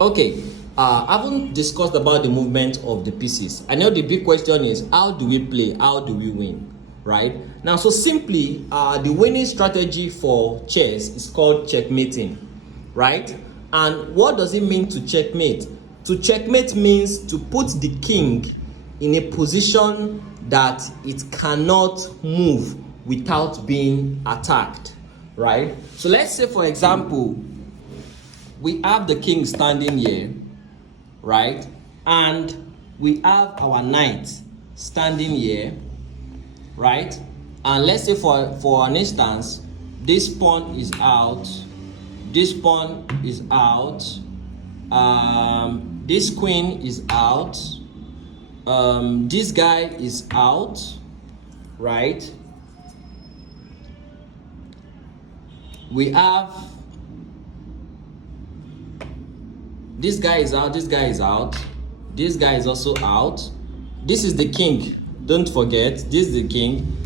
Okay, I haven't discussed about the movement of the pieces. I know the big question is, how do we play? How do we win? Right? Now, so simply, the winning strategy for chess is called checkmating. Right? And what does it mean to checkmate? To checkmate means to put the king in a position that it cannot move without being attacked. Right? So let's say, for example, we have the king standing here, right? And we have our knight standing here, right? And let's say for an instance, this pawn is out, this pawn is out, this queen is out, this guy is out, right? We have this guy is out, this guy is out, this guy is also out. This is the king, don't forget, this is the king.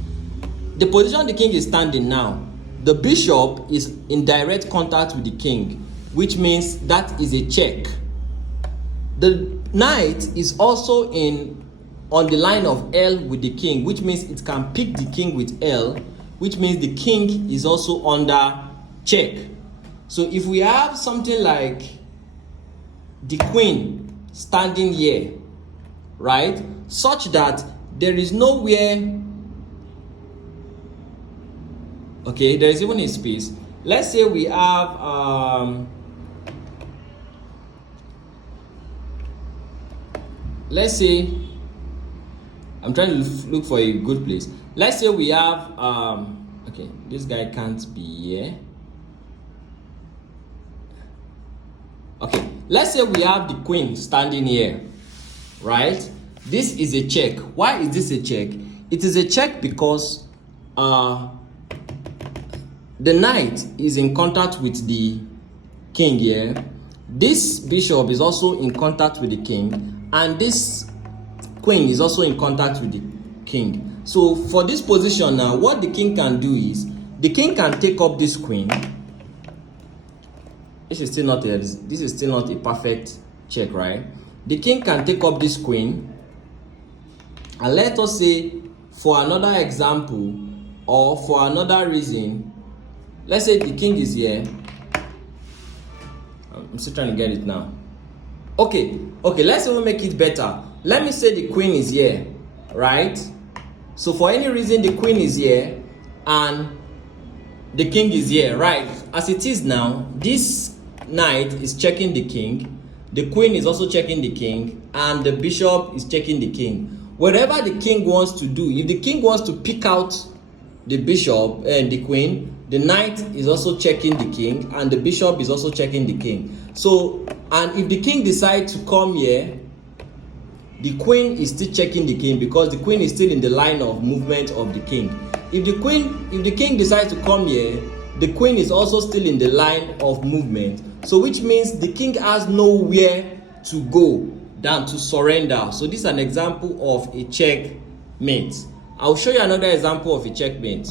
The position the king is standing now, the bishop is in direct contact with the king, which means that is a check. The knight is also on the line of L with the king, which means it can pick the king with L, which means the king is also under check. So if we have something like the queen standing here, right, such that there is nowhere, okay, there is even a space. Let's say we have let's say I'm trying to look for a good place. Let's say we have okay, this guy can't be here. Okay, let's say we have the queen standing here, right? This is a check. Why is this a check? It is a check because the knight is in contact with the king here. This bishop is also in contact with the king, and this queen is also in contact with the king. So for this position now, what the king can do is, the king can take up this queen. This is still not a perfect check, right? The king can take up this queen, and let us say for another example or for another reason, let's say the king is here. I'm still trying to get it now. Okay, let's say we make it better. Let me say the queen is here, right? So for any reason the queen is here and the king is here, right? As it is now, this knight is checking the king, the queen is also checking the king, and the bishop is checking the king. Whatever the king wants to do, if the king wants to pick out the bishop and the queen, the knight is also checking the king, and the bishop is also checking the king. So, and if the king decides to come here, the queen is still checking the king because the queen is still in the line of movement of the king. If the king decides to come here, the queen is also still in the line of movement. So which means the king has nowhere to go than to surrender. So this is an example of a checkmate. I'll show you another example of a checkmate.